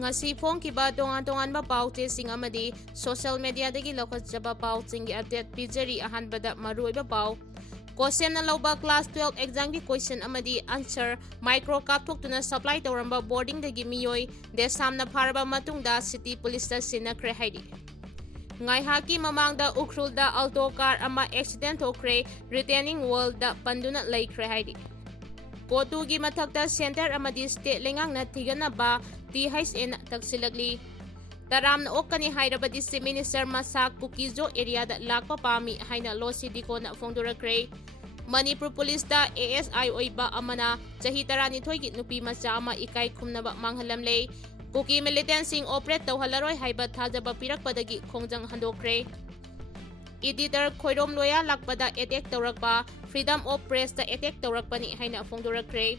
Ngasi phongkiba tongan-tonganba pautesing amadi social media dagi lokhatjaba pautsinggi update pijari ahanbada maruiba pau. Question na lawba class 12 exam gi question amadi answer micro kapthoktuna supply tawramba boarding dagi miyoi desamna pharaba matungda city police ta sinakre haidi. Ngaihaki mamangda ukrulda alto car ama accident thokre retaining wall da panduna laikre haidi. Kotugi mathakta center amadi state lengang na thiganaba THN taksilagli. Taram na okani hairabadi si Minister Masak Kukizo area da lakpa pami haina losi diko na fongdurakre. Manipur Police da ASI oiba amana jahi tarani thoigi Nupi Macha ama ikai khumnaba manghalamle. Kuki Militant sing operate tawhalaroi haiba thajaba pirakpadagi Khongjang Handokkhre. Editor Khoirom Loya lakpada attack tawrakpa freedom of press da attack tawrakpani haina fongdurakre.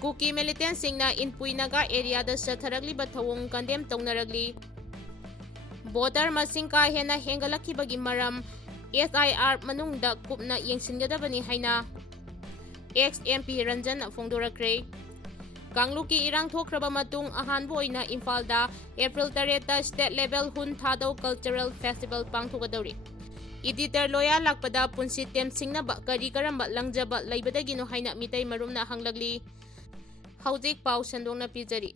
Kuki Militant singna Inpui Naga area da satharagli bathawong condemn tawnaragli. Voter masing ka hena hengalakibagi maram SIR manungda kupna yengsingadabani haina ex-MP Ranjan fongdurakre. Kangluki irang thokraba matung ahanbo oina Imphal da April 3 ta state level hun thadaw cultural festival pangthukadawri. Editor Loya lakpada punsi tem singna ba kari karamba langjaba laibadagino haina Meitei marumna hanglagli. Hauzik pau sandong na pijari.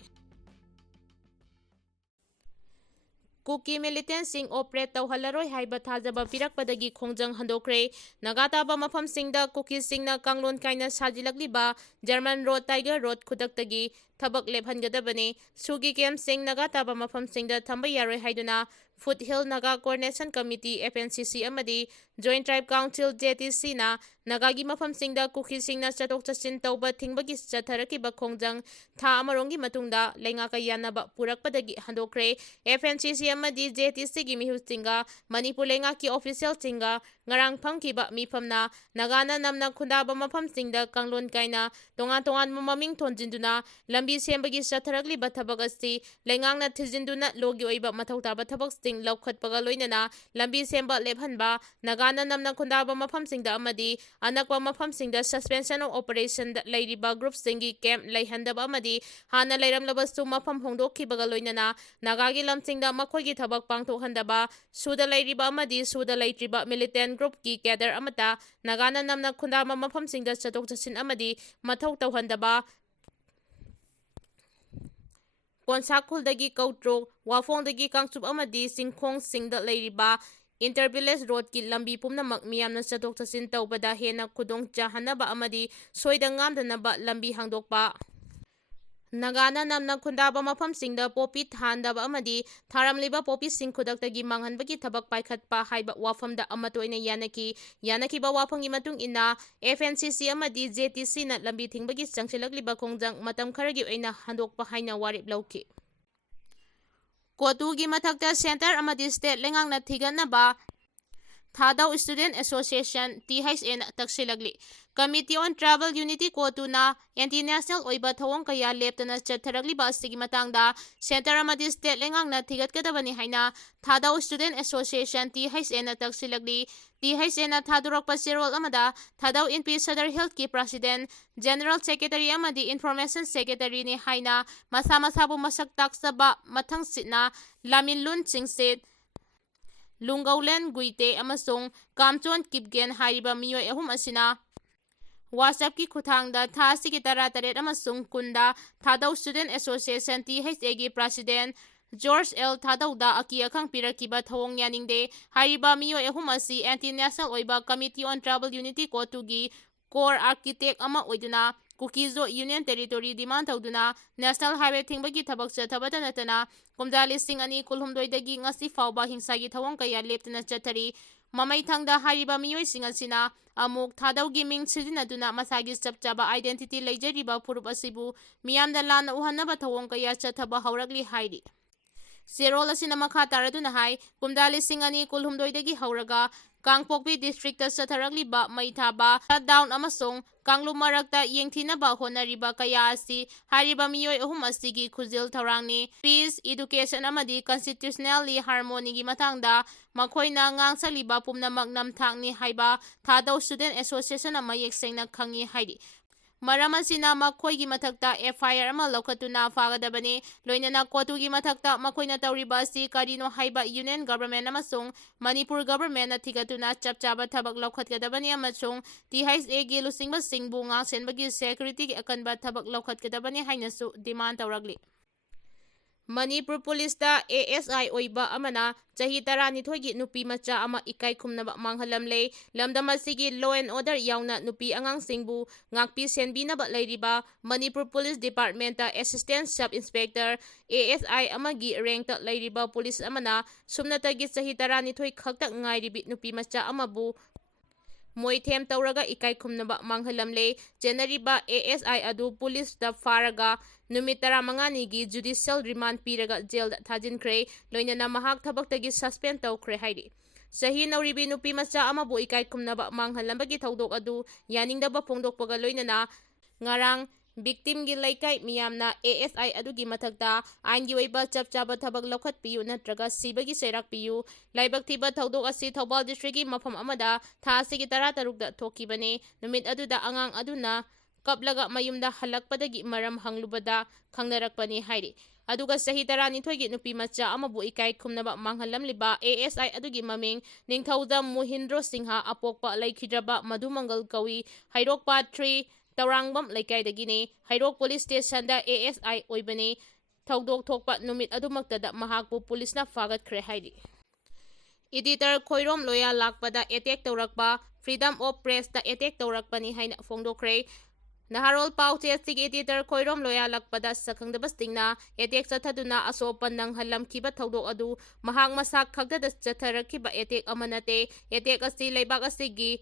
Kuki Militant sing operate tawhalaroi haiba thajaba pirakpadagi Khongjang Handokkhre nagataba mafam singda Kuki singna kanglon kaina sajilakliba German Road Tiger Road khudaktagi thabak lephangadabani sugi kem sing nagataba mafam singda thamba yaroi haiduna Foothill Naga Coordination Committee FNCC amadi Joint Tribe Council JTC na Nagagi mafam singda Kuki singna chatok chachin tawba thingbagi chatharakiba Khongjang tha amarongi matungda lengaka yanaba purakpadagi Handokkhre. FNCC amadi JTC gi mihustinga Manipur lengaki official singa ngarang phangkiba mifamna nagana namna khundaba mafam singda kanglon kaina tongan maming thonjinduna lambi sembagi chatharakliba thabak asi lengangna thijinduna logi oiba mathautaba thabak sting laukhatpaga loinana lambi semba lephanba nagana namna khundaba mafam singda amadi anakwa mafam singda suspension of operation da lairiba group singi camp laihandaba amadi hana lairamlabasu mafam hongdokhibaga loinana nagagi lamsingda makhoigi thabak pangthokhandaba suda lairiba amadi suda laitriba militant group ki cadre amata nagana namna khundaba mafam singda chatok chachin amadi mathau tawhandaba Konsakhul-dagi Kautro, Wafong-dagi Kangsup amadi Singkhong singda lairiba Intervillage Road ki lambi pumnamak miyamna chatok chachin tawbada hena khudong chahanaba amadi soida ngamdanaba lambi hangdokpa. Nagana namna khundaba mafam singda popi thandaba amadi tharamliba popi sing khudaktagi manghanbagi thabak paikhatpa haiba wafamda amatoina yanakiba wafangi matung ina FNCC amadi JTC na lambi thingbagi changsilakliba Khongjang matam kharagi oina handokpa haina warip lauki. Kotugi mathakta center amadi state lengangna thiganaba Thadaw Student Association THN taksilagli. Committee on Travel Unity Kotuna International oiba thawong kaya leptana chatharagli ba asigi matangda center amadi state lengangna thigatkadabani haina Thadaw Student Association THN taksilagli. THN thadurakpa sirol amada Thadaw NP Sadar Health ki President General Secretary amadi Information Secretary ni haina masa-masabu masak taksaba mathang sitna Laminlun Singsit Lungaulen Guite amasung Kamchon Kipgen hariba miyoi ahum asina WhatsApp ki khuthangda tha sigi tara taret amasung kunda Thadaw Student Association THA gi President George L. Thadawda aki akhang pirakiba thawong yaningde hariba miyoi ahum asi anti-national oiba Committee on Travel Unity Kotugi core architect ama oiduna Kukizo Union Territory demand tawduna National Highway thingbagi thabak chathabata natana kumdali sing ani kulhumdoidagi ngasi fawba hingsagi thawong kaya leptana chathari mamai thangda hariba miyoi singasina amuk thadawgi ming sidinaduna masagi chapchaba identity leijariba purup asibu miyamda lana uhanaba thawong kaya chathaba hauragli hairi. Serol asina makha taraduna hai kumdali sing ani kulhumdoidagi hauraga Kangpokpi District ta satharagliba maithaba down amasong Kanglu marakta yengthinaba honariba kaya asi hariba miyoi ahum asigi khuzil tharangni peace education amadi constitutionally harmony gi matangda makhoina ngangsaliba pumnamak namthangni haiba Thadaw Student Association ama yeksengna khangi haidi Maram asina makhoi mathakta FIR ama laukhatuna fagadabani loinana kotugi mathakta makhoina tawriba asi karino haiba union government amasung Manipur government na thigatuna chapchaba thabak laukhatgadabani amasung THA gi lusingba singbu ngangsenbagi security gi akanba thabak laukhatgadabani hainasu demand tawragli. Manipur Police da ASI oiba amana chahi 12 gi Nupi Macha ama ikai khumnaba manghalamle lamdam asigi law and order yauna nupi angang singbu ngakpi senbinaba leiriba Manipur Police Department da Assistant Sub Inspector ASI amagi rank ta leiriba police amana sumnatagi chahi 12 khakta ngairibi Nupi Macha amabu Moithem tawraga ikai khumnaba manghalamle January ASI adu police da faraga numit 15 gi judicial remand piraga jail da thajinkre loinana mahak thabaktagi suspend tawkhre hairi sahi nauribi Nupi Macha amabu ikai khumnaba manghalambagi thaudok adu yaningdaba phongdokpaga loinana ngarang victim gi laikai miyamna ASI adugi mathakta ain gi oiba chapchaba thabak lokhat piyu natraga sibagi serak piyu laibak thiba thaudok asi Thobal district gi mafam amada tha asigi 13 da thokibane numit aduda angang aduna kaplaga mayumda halakpadagi maram hanglubada khangnarakpani hairi aduga sahi 12 gi Nupi Macha amabu ikai khumnaba manghalamliba ASI adugi maming ningthauda Mohindro Singha apokpa laikhidraba Madhumangal kawi hairokpa 3 Taurangbam Laikai Hairok Police Station da ASI oibani thaudok thokpa numit adumaktada mahakpu police na fagat khre hairi editor Khoirom Loya lakpada attack tawrakpa freedom of press da attack tawrakpani haina phongdokre Naharol Pau Chesig editor Khoirom Loya lakpada sakhangdabastingna attack chathaduna asopan nang halamkiba thaudok adu mahak masak khagda chatharakiba attack amanate attack asi leibak asigi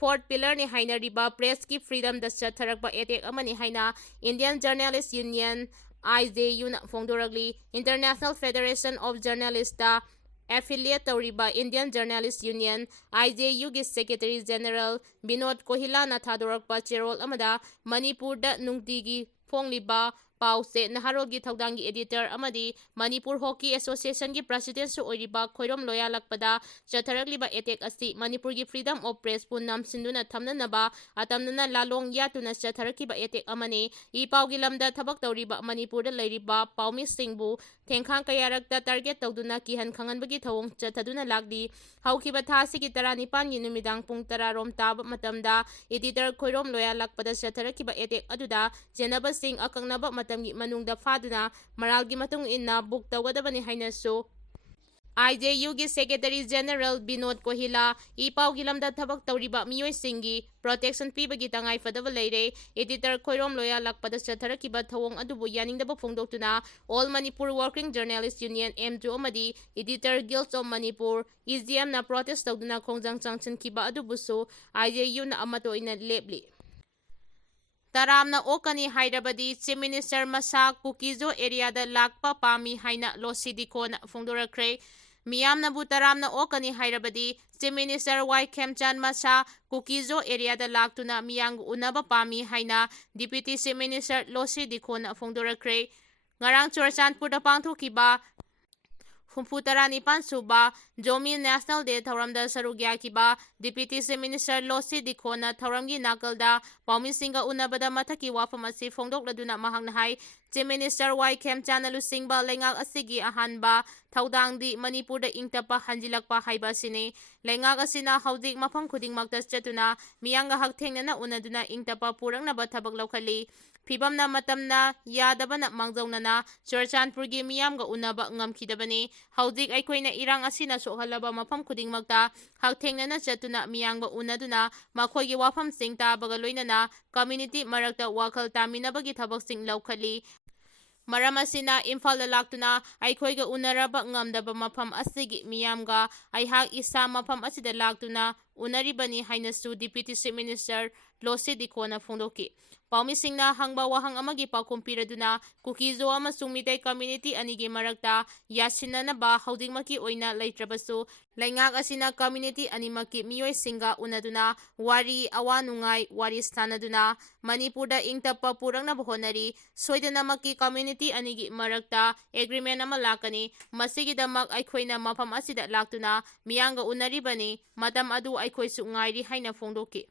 Fourth pillar ni haina riba press ki freedom da chatharakba attack amani haina Indian Journalist Union IJU na phongdoragli International Federation of Journalists da affiliate tawriba Indian Journalist Union IJU gi Secretary General Binod Kohila na thadorakpa cherol amada Manipur da nungtigi phongliba pause Naharol gi thaudanggi editor amadi Manipur Hockey Association gi president su oiriba Khoirom Loya lakpada chatharakliba attack asi Manipur gi freedom of press pu namsinduna thamnanaba atamnana lalong yatuna chatharakiba attack amani ipau gi lamda thabak tawriba Manipur da leiriba paumi singbu thengkhang kayarakta target tawduna kihan khanganbagi thawong chathaduna lagdi haukiba thasi gi 19 gi numidang pung 10 rom taba matamda editor Khoirom Loya lakpada chatharakiba attack aduda jenaba sing akangnaba matamgi manungda faduna maralgi matung inna book tawgadabani hainasu IJU gi Secretary General Binod Kohila ipau gi lamda thabak tawriba miyoi singgi protection pibagi tangai fadaba leire editor Khoirom Loya lakpada chatharakiba thawong adubu yaningdaba phongdoktuna All Manipur Working Journalists Union M2 amadi Editor Guilds of Manipur EGM na protest tawduna Khongjang changchankiba adubusu IJU na amato ina lepli Taramna okani hairabadi Chief Minister Masa Kukizo area da lakpa pami haina losidiko na phongdorakre miyamna bu taramna okani hairabadi Chief Minister Y Khemchan Masa Kukizo area da laktuna miyang unaba pami haina Deputy Chief Minister losidiko na phongdorakre ngarang Churachandpur da pangthokiba Humputarani Pansuba, Jomi National Day Tauramda Sarugya Kiba, Deputy Chief Minister Losi Dikona Tauramgi Nakalda, Paumi Singa Unabada Mataki Wafamasi Fongdok Laduna Mahangnahai, Chief Minister Y Khemchan Lusingba Lengak Asigi Ahanba, Taudangdi Manipur da Ingtapa Hanjilakpa Haiba Sini, Lengak Asina Haudik Mapang Kuding Magdas Chatuna, Miyanga Haktengna Unaduna Ingtapa Purang Nabatabag Lokali, Pibamna matamna yadabana mangzawnana Churachandpurgi miyamga unaba ngamkidabani haudik aikoina irang asina sohalaba mafam khudingmakta hakthengnana chatuna miyangba unaduna makhoigi wafamsing tabaga loinana community marakta wakhal taminabagi thabaksing laukhali maram asina Imphal laktuna aikhoiga unaraba ngamdaba mafam asigi miyamga aihak isa mafam asida laktuna unaribani hainasu Deputy Chief Minister Losi Dikona phongdoki Paumi Singna hangba wahang amagi pakumpiraduna Kukizo amasung Meitei community anigi marakta yasinanaba haudingmaki oina leitrabasu laingak asina community animaki miyoi singa unaduna wari awanungai wari stanaduna Manipurda ingtapa purangna honari soidanamaki community anigi marakta agreement ama lakani masigidamak aikhoina mafam asida laktuna miyanga unaribani matam adu aikhoisu ngairi haina phongdoki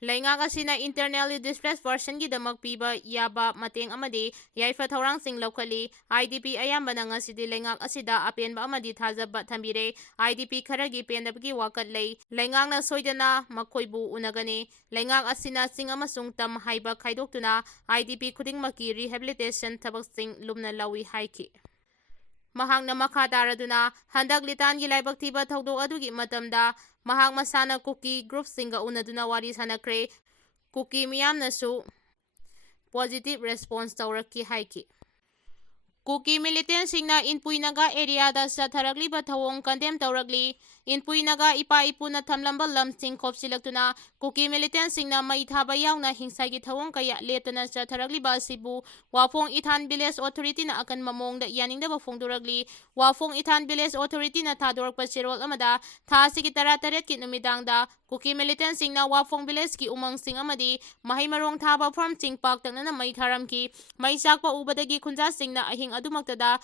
Leingak asina internally displaced persongidamak piba yaba mateng amadi yaifa thaurangsing laukhali IDP ayambana ngasidi leingak asida apenba amadi thajaba thambire IDP kharagi pendabgi wakat lei leingakna soidana makhoibu unagani leingak asina sing amasung tam haiba khaidoktuna IDP khudingmaki rehabilitation thabaksing lumna lawi haiki mahakna makha taraduna handak litangi laibak thiba thodok adugi matamda mahak masana Kuki group singa unaduna wari sanakre Kuki miyamnasu positive response tawraki haiki Kuki Militant singna Inpui Naga area da satharakliba thawong condemn tawrakli Inpui Naga ipa ipuna thamlamba lamsing khopsilaktuna Kuki Militant singna mai thaba yauna hingsagi thawong kaya letana satharakliba asibu Wafong Ithan Village Authority na akan mamongda yaningdaba phongdorakli Wafong Ithan Village Authority na thadorakpa chirol amada thasigi tarataret ki numidangda Kuki Militant singna Wafong Village ki umang sing amadi mahai marong thaba farm sing park taknana mai tharamki mai sakpa ubadagi khunja singna ahing adumaktada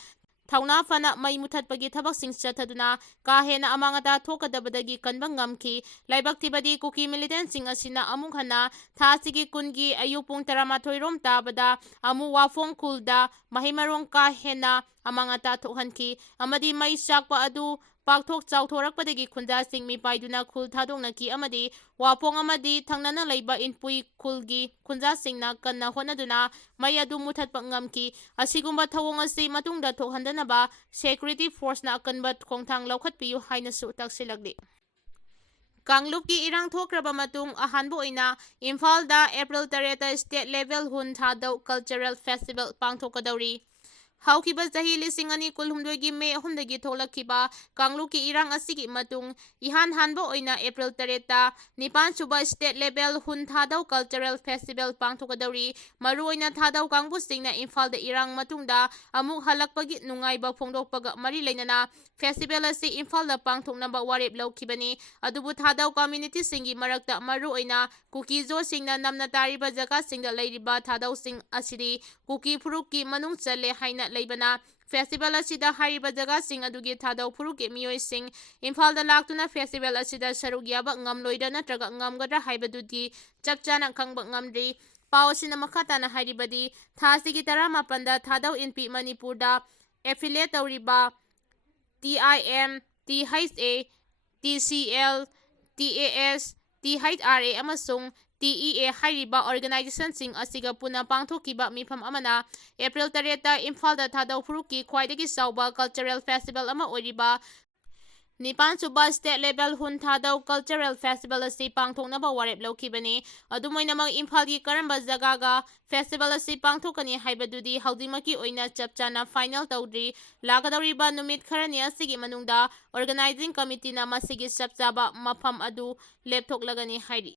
thauna fana mai muthatpagi thabak sing chathaduna ka hena amangata thokadabadagi kanba ngamki laibak thibadi Kuki Militant sing asina amuk hana thasigi kungi ayupung 13 rom tabada amu Wafong khulda mahai marong ka hena amangata thokhanki amadi mai sakpa adu pakthok chawthorakpadagi khunjasing mipaiduna khul thadongnaki amadi Wafong amadi thangnana leiba Inpui khulgi khunjasingna kanna honaduna mai adu muthatpa ngamki asigumba thawong asi matungda thokhandanaba security force na akanba khongthang laukhatpiyu hainasu taksilagli Kanglupki irang thokraba matung ahanbo oina Imphal da April 3 state level hun thadau cultural festival pangthokadauri Haukiba zahi lising ani kulhumdoigi May 3 tholakkiba Kangluki irang asigi matung ihan hanbo oina April 3 Nipan suba state level hun thadau cultural festival pangthokadauri maru oina thadau kangbu singna Imphal da irang matungda amuk halakpagi nungaiba phongdokpaga mari leinana festival asi Imphal da pangthoknaba warep laukibani adubu thadau community singi marakta maru oina Kuki zo singna namna tariba jaga singda leiriba thadau sing asidi Kuki phuruki manung chale haina leibana festival asida hariba jaga sing adugi thadau phuruki miyoi sing Imphal da laktuna festival asida saruk yaba ngamloida natraga ngamgadra haibadudi chapchana khangba ngamdri Pao sina makhatana haribadi thasigi 18 da thadau inpi Manipur da affiliate tawriba TIM, THA, TCL, TAS, THRA amasung TEA hariba organization sing asiga puna pangthokiba mifam amana April 3 Imphal da thadau phuruki khwaidagi sauba cultural festival ama oiriba Nipan suba state level hun thadau cultural festival asi pangthoknaba warep laukibani adumoinamang Imphal gi karamba jagaga festival asi pangthokani haibadudi haudimaki oina chapchana final tawdri lakadawriba numit kharani asigi manungda organizing committee na masigi chapchaba mafam adu lepthoklagani hairi